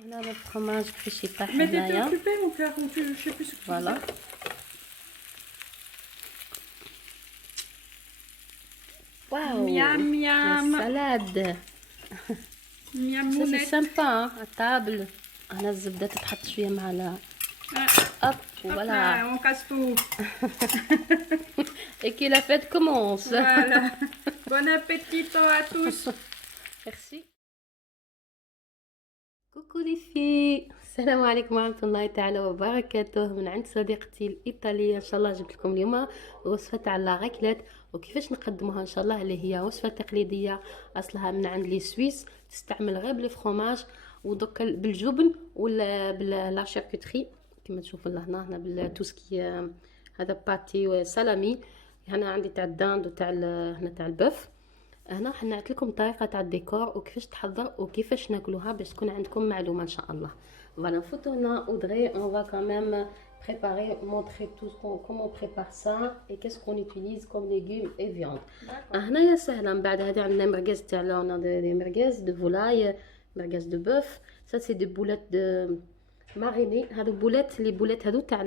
هنا الفرماج كيفاش يطيح Mais t'étais هنايا. occupé mon frère, ou je sais plus ce que tu Voilà. faisais. واو Miam يا miam. سلاد. Miam سي mounette. سامبا الطابل. هنا الزبده تتحط شويه مع اب Hop فوالا. là, on casse tout. Et que la fête commence. Voilà. Bon appétit à tous. Merci. كوكو لي في السلام عليكم ورحمه الله تعالى وبركاته من عند صديقتي الايطاليه. ان شاء الله جبت لكم اليوم وصفه تاع لاغاكلات وكيفاش نقدموها ان شاء الله، اللي هي وصفه تقليديه اصلها من عند لي سويس، تستعمل غير بالفرomاج ودوك بالجبن ولا بلا شاركوتري كما تشوفوا هنا بالتوسكي. هذا باتي وسلامي. هنا عندي تاع الداند وتاع هنا تاع البف. هنا حنعطي لكم طريقه تاع الديكور وكيفاش تحضر وكيفاش ناكلوها باش تكون عندكم معلومه ان شاء الله. Voilà, نفوتو هنا اودري. On va quand même préparer, montrer tout comment on prépare ça et qu'est-ce qu'on utilise comme légumes et viande. هنايا سهله. من بعد هذه عندنا مرقاز تاع لونا دي مرقاز دو فولاي، مرقاز دو بوف. ça c'est des boulettes de marinées. هادو بولات لي بولات هادو تاع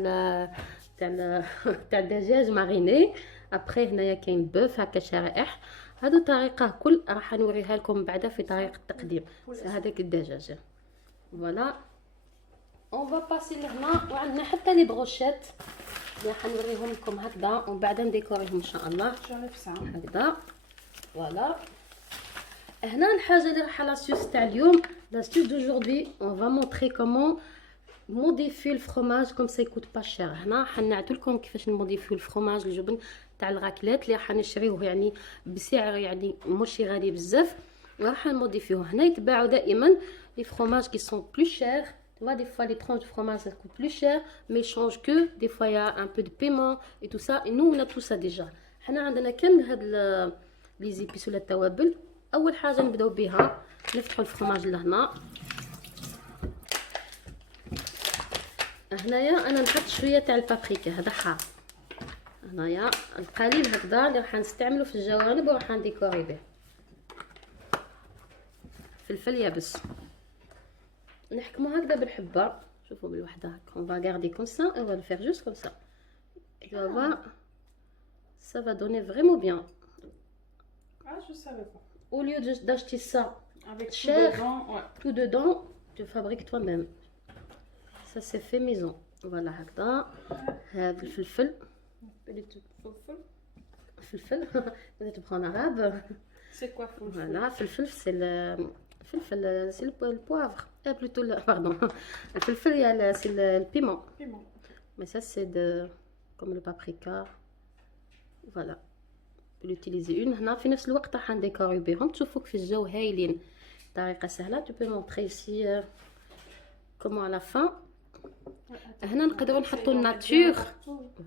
الدجاج ماريني. ابري هنايا كاين بوف هكا شرائح. هادو طريقه كل راح نوريها لكم بعدا في طريقه التقديم هذاك الدجاج. فوالا اون فا باسي لهنا. وعندنا حتى لي بروشيت اللي حنوريهم لكم هكذا ومن بعد نديكوريهم ان شاء الله J'enlève ça. هكذا. فوالا هنا الحاجه اللي راح لاستيوس تاع اليوم. لاستيوس دوجوردي اون فا مونطري كومون موديفي الفرomاج كوم سا يكوت با شير. هنا حنعطي لكم كيفاش نموديفيو الفرomاج الجبن تاع الغاكلات اللي حنشريوه يعني بسعر يعني ماشي غالي بزاف، وراح نموديفيوه. هنا يتباعوا دائما لي فروماج qui sont plus chers. Tu vois, des fois les tranches de fromage ça coûte plus cher, mais ils changent que des fois il y a un peu de piment et tout ça. Et nous on a tout ça déjà. حنا عندنا كامل هاد لي زيبيس ولا التوابل. اول حاجه نبداو بها نفتحوا الفرomاج لهنا. هنايا انا نحط شويه تاع البابريكا هذا حار. هنايا القليل هكذا اللي راح نستعمله في الجوانب وراح نديكوري به. فلفل يابس نحكمو هكذا بالحبه. شوفوا بالوحده هكا on va garder comme ça et on va le faire juste comme ça. Tu vas voir, ça va donner vraiment bien. Ah, je savais pas. Au lieu d'acheter ça Avec tout cher, dedans, ouais. tout dedans, tu fabriques toi-même. Ça c'est fait maison. Voilà هكذا. هذا الفلفل فلفل بدها تبخون arabe. C'est quoi full? Voilà, فلفل c'est le فلفل c'est le poivre. Plutôt pardon. Le فلفل c'est le piment. Piment. Mais ça c'est de comme le paprika. Voilà. On peut l'utiliser une. هنا في نفس الوقت راح نديكوري بهم. تشوفوا في الجو هايلين. طريقة سهلة. Tu peux montrer ici comment à la fin. هنا نقدروا نحطوا الناتور.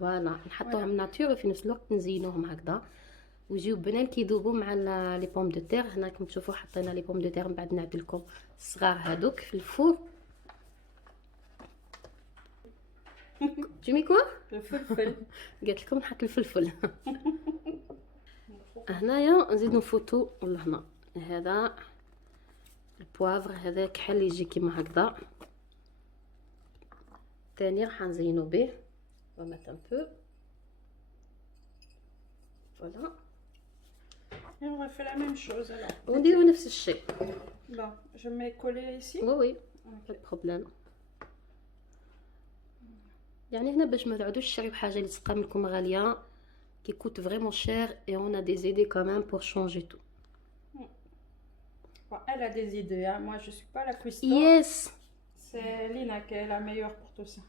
فوالا نحطوهم الناتور وفي نفس الوقت نزينوهم هكذا ويجيو بنان كيذوبوا مع لي بوم دو تير. هنا كما تشوفوا حطينا لي بوم دو تير. من بعد نعدل لكم الصغار هذوك في الفور. تجمي كوا الفلفل. قلت لكم نحط الفلفل. هنايا نزيدو نفوتو لهنا هذا البوافر. هذا كحل يجي كيما هكذا. ثاني راح نزينو به ومات ان بو. فوالا Et on va faire la même chose alors. ونديرو نفس الشيء. Bon, je mets collé ici. وي وي Ok. با بروبليم. يعني هنا باش ما تعودوش تشريو حاجه اللي تبقى لكم غاليه qui coûte vraiment cher et on a des idées quand même pour changer tout. Bon, elle a des idées, hein. Moi je suis pas la cuistot. Yes. C'est Lina qui est la meilleure pour tout ça.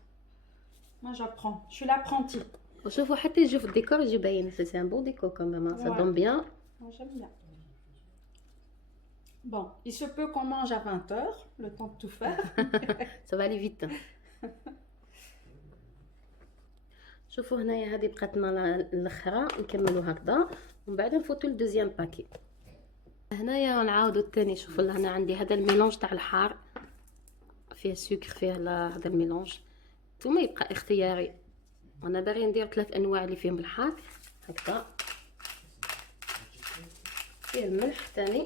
Moi j'apprends. Je suis l'apprentie. وشوفوا حتى يجي في الديكور يجي باين. C'est un beau décor quand même, hein. Ça Ouais. donne bien. Moi j'aime bien. Bon, il se peut qu'on mange à 20h, le temps de tout faire. Ça va aller vite. شوفوا هنايا هذه بقات لنا الاخرى نكملوا هكذا ومن بعد نفوتوا للدوزيام باكي. هنايا نعاودوا الثاني. شوفوا هنا عندي هذا الميلونج تاع الحار فيه سكر فيه هذا الميلونج. ثم يبقى اختياري. انا باغي ندير 3 انواع اللي فيهم الحار هكذا. فيه الملح ثاني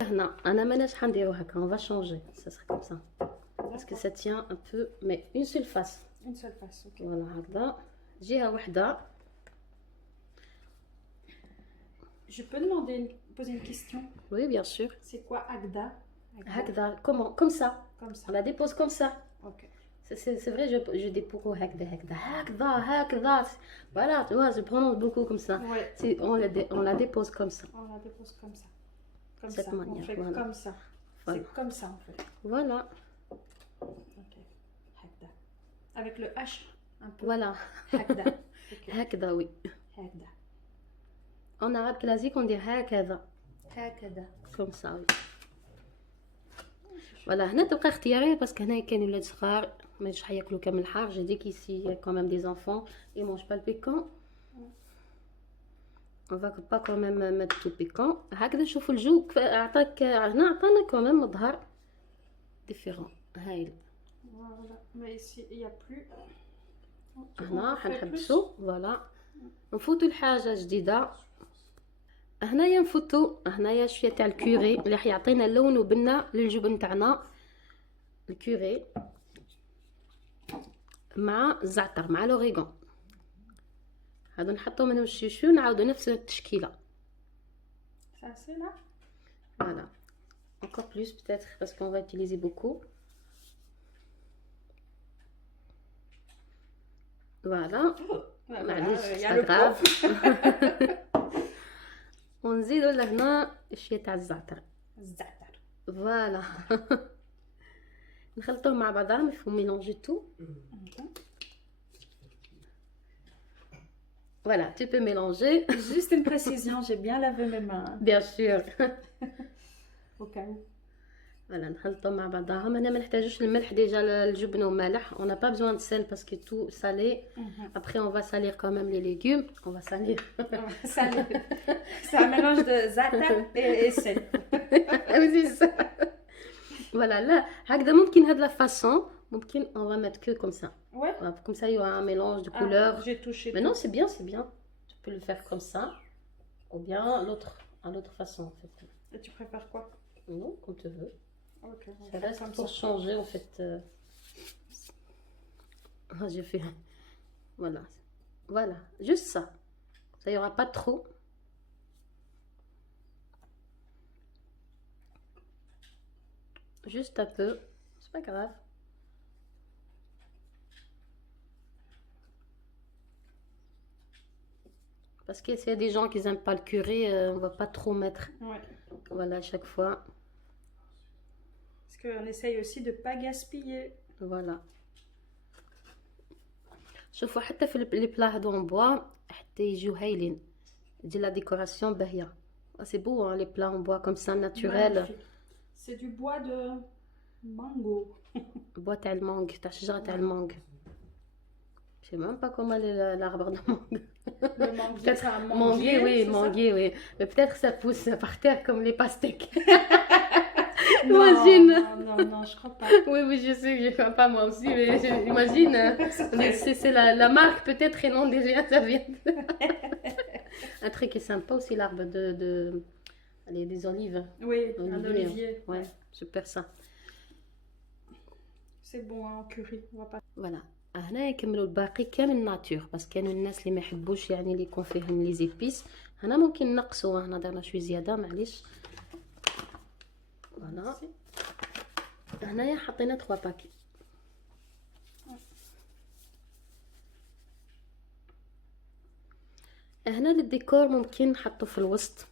هنا انا ماناش حنديرو هكا. On va changer. Ça sera comme ça. Parce que ça tient un peu, mais une seule face. Une seule face, ok. Voilà, هكذا. جهة وحدة. Je peux demander, poser une question? Oui, bien sûr. C'est quoi Agda? هكذا. Comment? Comme ça. Comme ça. On la dépose comme ça. Ok. C'est vrai, je dépose هكذا هكذا هكذا هكذا. Voilà, tu vois, je prononce beaucoup comme ça. Ouais. On la dépose comme ça. On la dépose comme ça. Comme Cette ça. manière, On fait voilà. comme ça. Voilà. C'est comme ça en fait. Voilà. Ok. Agda. Avec le H un peu. Voilà. Agda. Ok. هكذا, oui. Agda. En arabe classique, on dit هكذا. هكذا. Comme ça, oui. Voilà, هنا تبقى اختيارية باسكو هنا كاين ولاد صغار ما يجوش حياكلوا كامل الحار. J'ai dit qu'ici il y a quand même des enfants, ils mangent pas le piquant. On va pas quand même mettre tout piquant. هكذا شوفوا الجو عطاك هنا عطانا quand même مظهر différent. هايل. Voilà. Mais ici il n'y a plus. هنا حنحبسوا. فوالا نفوتوا لحاجة جديدة. هنايا نفوتوا هنايا شويه تاع الكوري اللي حيعطينا لون وبنه للجبن تاعنا. الكوري مع الزعتر مع لوريغون. هادو نحطو منهم الشيشو نعاودو نفس التشكيله. Ça c'est là. Voilà. Encore plus peut-être parce qu'on va utiliser beaucoup. Voilà. معليش Il y c'est a pas le grave. prof. ونزيدو لهنا شويه تاع الزعتر. الزعتر. فوالا. نخلطوهم مع بعضهم. il faut mélanger tout. Voilà, tu peux mélanger. Juste une précision, j'ai bien lavé mes mains. Bien sûr. Au cas où. Voilà, نخلطوهم مع بعضهم. هنا ما نحتاجوش الملح ديجا الجبن ومالح. On n'a pas besoin de sel parce que tout salé. Après on va salir quand même les légumes. On va salir. Salé. C'est un mélange de za'atar et sel. C'est ça. Voilà, là هكذا ممكن هاد la façon. ممكن on va mettre que comme ça. Ouais. Voilà, comme ça il y aura un mélange de couleurs. J'ai touché. Mais non, c'est bien, c'est bien. Tu peux le faire comme ça. Ou bien à l'autre façon en fait. Et tu préfères quoi? Non, comme tu veux. Ok. Ça reste pour changer en fait. J'ai fait. Voilà. Voilà, juste ça. Ça y aura pas trop. Juste un peu. C'est pas grave. Parce que s'il y a des gens qui n'aiment pas le curry, on va pas trop mettre. Ouais. Voilà, chaque fois. Parce qu'on essaye aussi de pas gaspiller. Voilà. شوفوا حتى في لي بلا هادو en bois حتى يجيو هايلين. دي لا ديكوراسيون باهيه. C'est beau hein, les plats en bois comme ça naturel. Magnifique. C'est du bois de mango. bois تاع المانغ تاع شجره تاع المانغ. Je sais même pas comment l'arbre de mangue. Le manguier, Peut-être c'est un manguier, oui, c'est ça? manguier, oui. Mais peut-être ça pousse par terre comme les pastèques. Non, Imagine. non, je crois pas. Oui, oui, je sais que je fais pas moi aussi, mais j'imagine. C'est la marque peut-être et non déjà ça vient. Un truc qui est sympa aussi, l'arbre allez, des olives. Oui, un Olivier. olivier. Ouais, super ça. C'est bon hein, en curry, on va pas. Voilà. هنا يكملوا الباقي كامل ناتور بس كانوا الناس اللي ما يحبوش يعني اللي يكون فيهم لي زيبيس. هنا ممكن نقصوا. هنا درنا شويه زياده معليش. فوالا. هنايا حطينا 3 باكي. هنا للديكور ممكن نحطو في الوسط.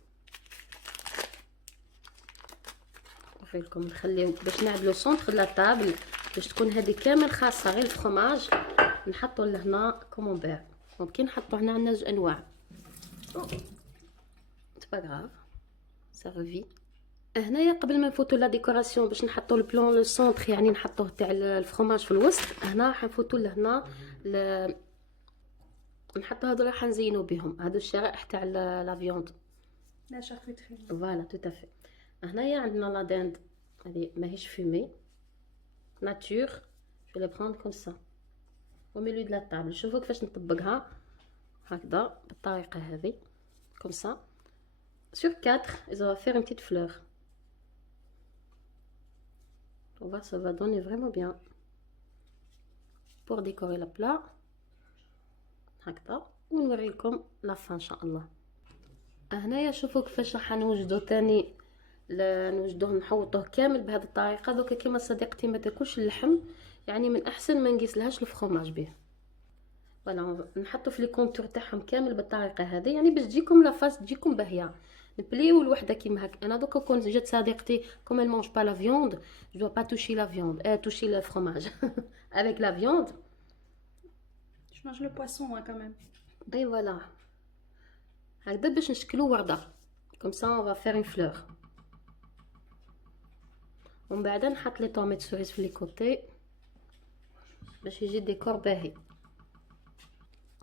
نوريلكم نخليو باش نعدلو سونتر لا طابل باش تكون هذه كامل خاصه غير الفرماج. نحطو لهنا كومونبير. ممكن نحطو هنا عندنا جوج انواع. سي با غراف سا ريفي. هنايا قبل ما نفوتو لا ديكوراسيون باش نحطو البلون لو سونتر يعني نحطوه تاع الفرماج في الوسط. هنا حنفوتو لهنا نحطو هادو اللي حنزينو بهم. هادو الشرائح تاع لا فيوند. La charcuterie. فوالا تو تافي. هنايا عندنا لا داند هذه ماهيش فيمي ناتور. جو لي برون كوم سا au milieu de la table. شوفوا كيفاش نطبقها هكذا بالطريقه هذه كوم سا sur 4 ils vont faire une petite fleur. Ça va donner vraiment bien pour décorer le plat. هكذا ونوريكم لا فان ان شاء الله. هنايا شوفوا كيفاش راح نوجدو تاني نوجدوه نحوطوه كامل بهذه الطريقه. دوكا كيما صديقتي ما تاكلش اللحم، يعني من احسن ما نقيسلهاش الفرomاج به. فوالا نحطو في لي كونتور تاعهم كامل بالطريقه هذه، يعني باش تجيكم لا فاس تجيكم باهيه. نبليو الوحده كيما هكا. انا دوكا كون جات صديقتي كوم elle mange pas la viande, je dois pas toucher la viande, toucher le fromage avec la viande. Je mange le poisson hein, quand même. اي فوالا هكذا باش نشكلو ورده كوم سا اون فا فير اون فلور. ومن بعد نحط لي طوميط سوريز في لي كوتي باش يجي ديكور باهي.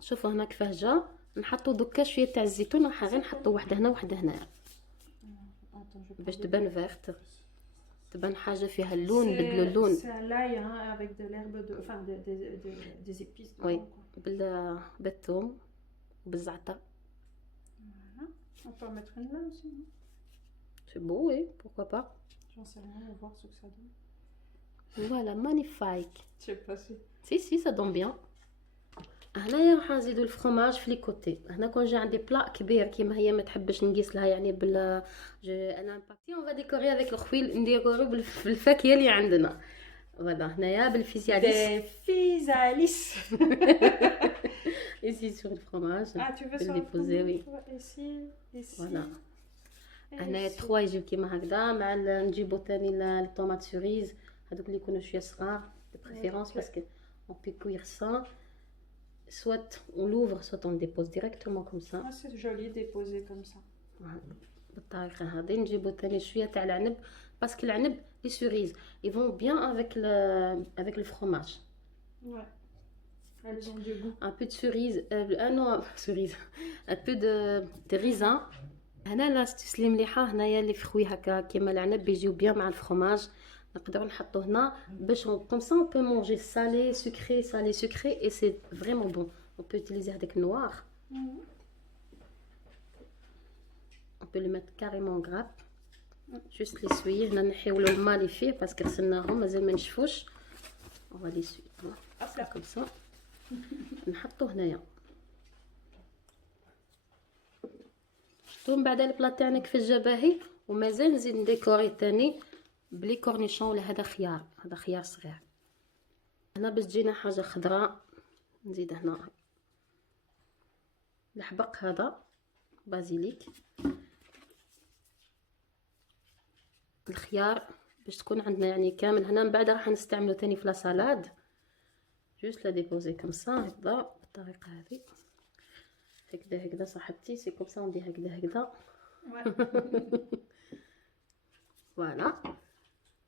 شوفوا هنا كيفاه جا. نحطو دوكا شويه تاع الزيتون، راح غير نحطو وحده هنا وحده هنايا باش تبان فيرت، تبان حاجه فيها اللون، نبدلو اللون. C'est un l'ail hein, avec de l'herbe de enfin des épices dedans. وي بالثوم وبالزعتر. On peut en mettre une là aussi. Non? C'est beau, oui, pourquoi pas. J'en sais rien, on va voir ce que ça donne. Voilà, magnifique. Je sais pas si. Si, ça donne bien. هنايا راح نزيدو الفرomاج في لي كوتي. هنا كون جا عندي بلا كبير كيما هي ما تحبش نقيس لها يعني انا بارتي اون فا ديكوري افيك الخويل، نديكوري بالفاكهه اللي عندنا. فوالا هنايا بالفيزياليس. Physalis. ici sur le fromage. Ah, tu veux ça? déposer, oui. Ici. Voilà. هنايا 3 يجيو كيما هكذا، مع نجيبو ثاني الطوماط سوريز هذوك اللي يكونوا شويه صغار دو بريفيرونس باسكو on peut cuire ça. Soit on l'ouvre, soit on le dépose directement comme ça. Ah, c'est joli déposé comme ça. بالطريقه هذه. نجيبو ثاني شويه تاع العنب باسكو العنب لي سوريز ils vont bien avec le fromage. Ouais. Elles ont du goût. Un peu de cerise, non cerise, un peu de raisin. هنا لاستيس لي مليحه هنايا اللي فخوي هكا كيما العنب بيجيو بيان مع الفرomage. نقدروا نحطو هنا باش comme ça on peut manger salé sucré et c'est vraiment bon. On peut utiliser هذاك noir. On peut le mettre carrément en grappe. Juste les suyer. هنا نحيو له الماء اللي فيه باسكو غسلناهم مازال ما نشفوش. On va les suyer comme ça. نحطو هنايا. شفتوا من بعد البلا تاعنا كيفاش جا باهي. ومازال نزيد نديكوري ثاني بلي كورنيشون ولا هذا خيار صغير. هنا باش تجينا حاجه خضراء نزيد هنا الحبق هذا بازيليك، الخيار باش تكون عندنا يعني كامل هنا. من بعد راح نستعملو ثاني في لا سالاد. جوست لا ديبوزي كوم سا هكذا بالطريقه هذه. هكذا صاحبتي سي كوم سا ندي هكذا. فوالا.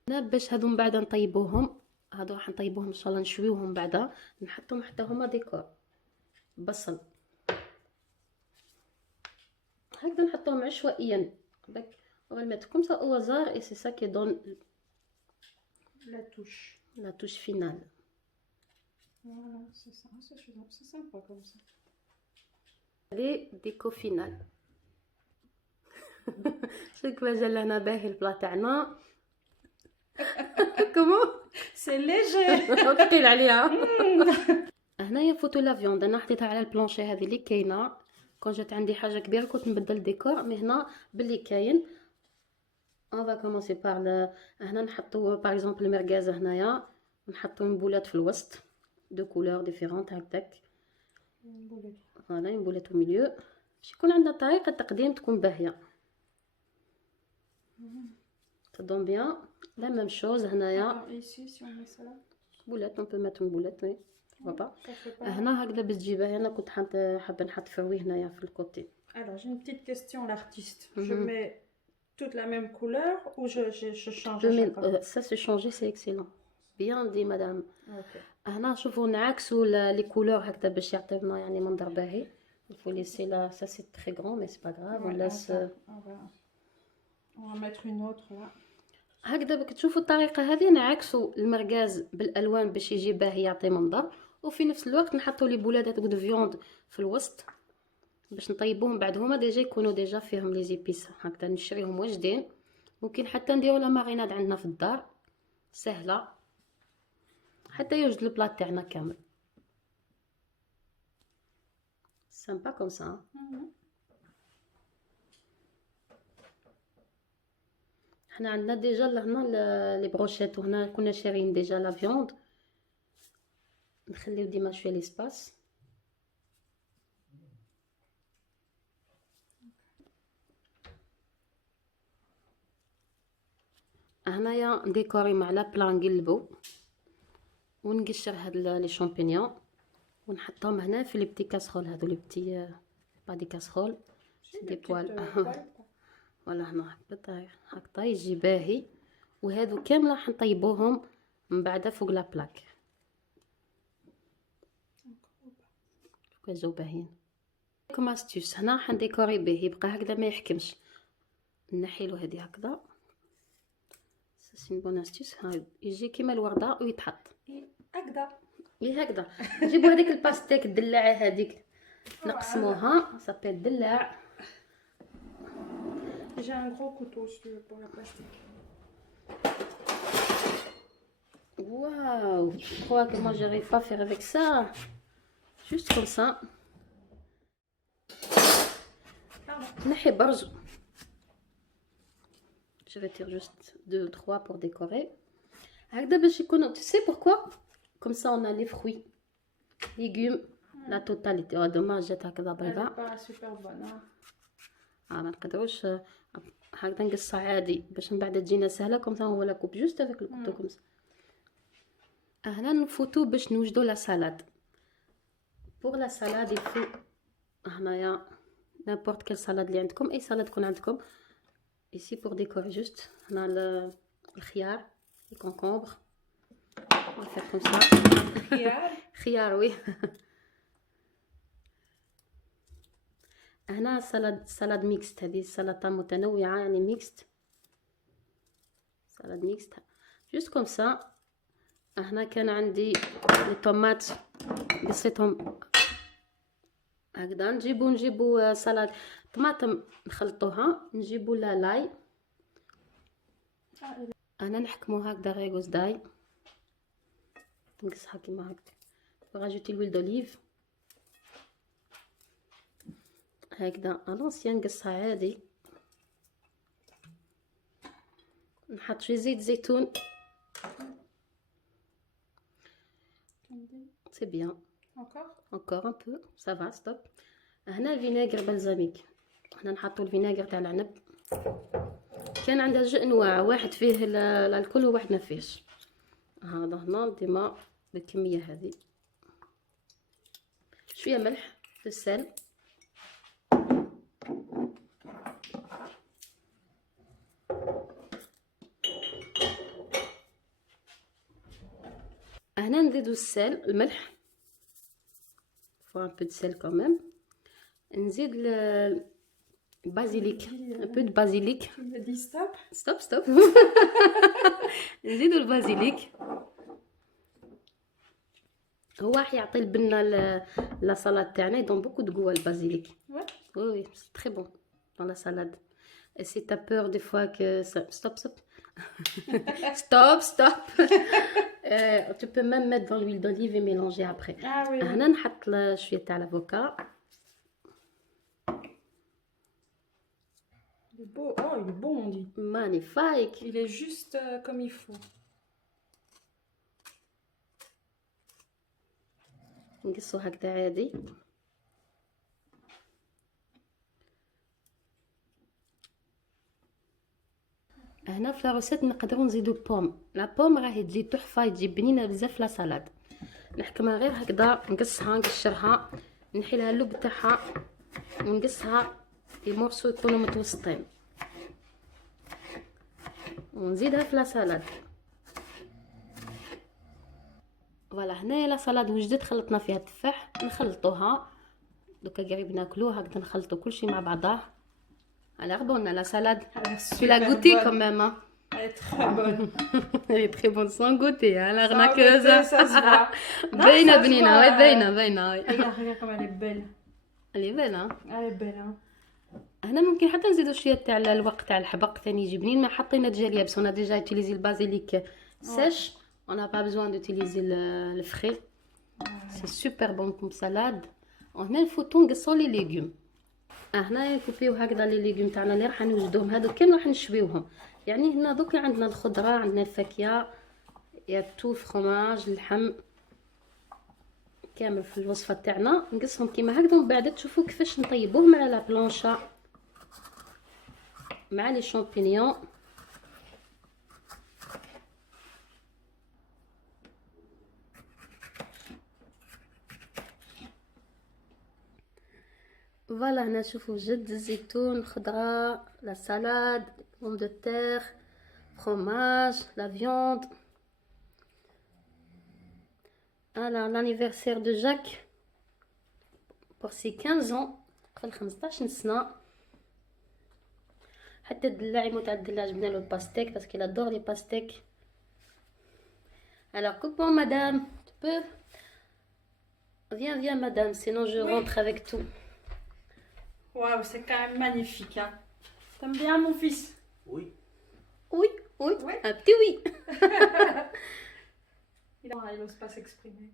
هنا باش هادو من بعد نطيبوهم، هادو راح نطيبوهم ان شاء الله نشويوهم بعدا نحطهم حتى هما ديكور. بصل هكذا نحطوهم عشوائيا داك on va le mettre comme ça au hasard et c'est ça qui donne la touche finale. Voilà, c'est ça, c'est sympa comme ça. Les déco finale. شوف كيفاش جا لنا باهي البلا تاعنا. كومون سي ليجي ثقيل عليها. هنايا فوتو لا فيوند انا حطيتها على البلونشي هذه اللي كاينه. كون جات عندي حاجه كبيره كنت نبدل ديكور، مي هنا باللي كاين on va commencer par هنا نحطو باغ اكزومبل المرغاز هنايا نحطو مبولات في الوسط دو كولور ديفيرونت هكداك. فوالا مبولات au milieu باش يكون عندنا طريقه تقديم تكون باهيه. تدون بيان لا ميم شوز هنايا ici si on met ça là بولات on peut mettre une boulette oui pourquoi pas. هنا هكذا باش تجيبها. هنا كنت حابه نحط فروي هنايا في الكوتي. Alors j'ai une petite question l'artiste. Je mets toute la même couleur ou je change à chaque fois? Ça se changer c'est excellent. Bien dit madame. OK. هنا شوفوا نعكسوا لي كولور هكذا باش يعطينا يعني منظر باهي. Il faut laisser là ça c'est très grand mais c'est pas grave. On laisse on va mettre une autre là. هكذا باش تشوفوا الطريقه هذه نعكسوا المرغاز بالالوان باش يجي باهي يعطي منظر، وفي نفس الوقت نحطوا لي بولاد هذوك دو فيوند في الوسط باش نطيبوهم. بعد هما ديجا يكونوا ديجا فيهم لي زيبيس هكذا نشريهم واجدين. ممكن حتى نديروا لا ماريناد عندنا في الدار سهله حتى يوجد البلاط تاعنا كامل سامبا كوم سا. حنا عندنا ديجا لهنا لي بروشيت وهنا كنا شارين ديجا لا فيوند نخليو ديما شويه ليسباس. هنايا نديكوري مع لا بلان نقلبو ونقشر هاد لي شامبينيون ونحطهم هنا في لي بتي كاسرول هادو لي بتي با دي كاسرول دي بوال ولا هنا هكذا يجي باهي. وهادو كامل راح نطيبوهم من بعد فوق لا بلاك كيجيو باهيين. كوم استيوس هنا راح نديكوري به يبقى هكذا ما يحكمش. نحيلو هذه هكذا سي بون استيوس هاي يجي كيما الورده ويتحط هكذا هكذا. نجيبو هذيك الباستيك الدلاعه هذيك نقسموها صافي الدلاع. J'ai un gros couteau pour la plastique. Waouh, je crois que moi j'arrive pas à faire avec ça. Juste comme ça. نحي برج. Je vais tirer juste 2 ou 3 pour décorer. هكذا باش يكونوا tu sais pourquoi? Comme ça on a les fruits, légumes, la totalité. Oh dommage جات هكذا بيضاء. Elle est pas super bonne. ما نقدروش هكذا نقصها عادي باش من بعد تجينا سهله. كوم سا ولا كوب جوست افيك الكوتو كوم سا. هنا نفوتو باش نوجدو لا سالاد. بور لا سالاد يفو هنايا نابورت كيل سالاد اللي عندكم اي سالاد تكون عندكم. ici pour décorer juste هنا الخيار الكونكومبر on va faire comme ça. خيار وي. هنا سالاد ميكست. هذه سلطه متنوعه يعني ميكست سالاد ميكست جوست كوم سا. هنا كان عندي لي طوماط قصيتهم هكذا. نجيبو سالاد طماطم نخلطوها نجيبو لاي انا نحكمو هكذا غير غزداي نقصها كيما هكذا. راجوتي الويل دوليف هكذا الونسيان نقصها عادي. نحط شويه زيت زيتون سي بيان. encore un peu ça va stop. هنا الفينيغر بلزاميك. هنا نحطو الفينيغر تاع العنب. كان عندها جوج انواع واحد فيه الكل وواحد ما فيهش. هذا هنا ديما بالكميه هذه شويه ملح السل. هنا نزيدو السل الملح فو ان بو دو سل كوميم. نزيد البازيليك ان بو دو بازيليك. ستوب نزيدو البازيليك. هو راح يعطي البنه لا سالاد تاعنا يدون بوكو دو غوا البازيليك. وي سي تري بون dans la salade. Et si t'as peur des fois que ça... stop tu peux même mettre dans l'huile d'olive et mélanger après. هنا نحط شويه تاع الافوكا. Il est beau. Oh, il est bon, on dit. Magnifique. Il est juste comme il faut. نقصو هكذا عادي. هنا في لاروسيت نقدروا نزيدو بوم. لا بوم راهي تجي تحفه تجي بنينه بزاف لا سالاد. نحكمها غير هكذا نقصها نقشرها نحي لها اللب تاعها ونقصها في مورسو يكونوا متوسطين ونزيدها في لا سالاد. فوالا هنايا لا سالاد وجدت خلطنا فيها التفاح نخلطوها دوكا قريب ناكلوها هكذا نخلطو كلشي مع بعضاه. Alors bon, on a la salade. Tu l'as goûté quand même, hein? Elle est très bonne. Elle est très bonne sans goûter, hein? L'arnaqueuse. Ça se voit. Baina, Benina, ouais, baina. Regarde comme elle est belle. Elle est belle, hein? Elle est belle, hein? هنا ممكن حتى نزيدو شويه تاع الورق تاع الحبق ثاني يجي بنين. ما حطينا ديجا اليابس. on a déjà utilisé le basilic sèche. On n'a pas besoin d'utiliser le frais. C'est super bon comme salade. وهنا نفوتو نقصوا لي ليغوم. هنا نكوبيو هكذا لي ليغوم تاعنا اللي راح نوجدوهم هادو كامل راح نشويوهم. يعني هنا دوك عندنا الخضره، عندنا الفاكهه، يا تو فرomage، اللحم كامل في الوصفه تاعنا. نقصهم كيما هكذا ومن بعد تشوفوا كيفاش نطيبوه مع لا بلونشا مع لي شامبينيون. فوالا هنا شوفوا جد الزيتون، الخضره، لا سالاد، بوم دو تير، fromage, la viande. Alors l'anniversaire de Jacques pour ses 15 ans. قبل 15 سنة. حتى الدلاع يموت على الدلاع، جبنا له الباستيك parce qu'il adore les pastèques. Alors coucou madame, tu peux? Viens madame, sinon je rentre avec tout. Waouh, c'est quand même magnifique, hein. T'aimes bien mon fils? Oui. Oui, Ouais. un petit oui. Il n'ose pas s'exprimer.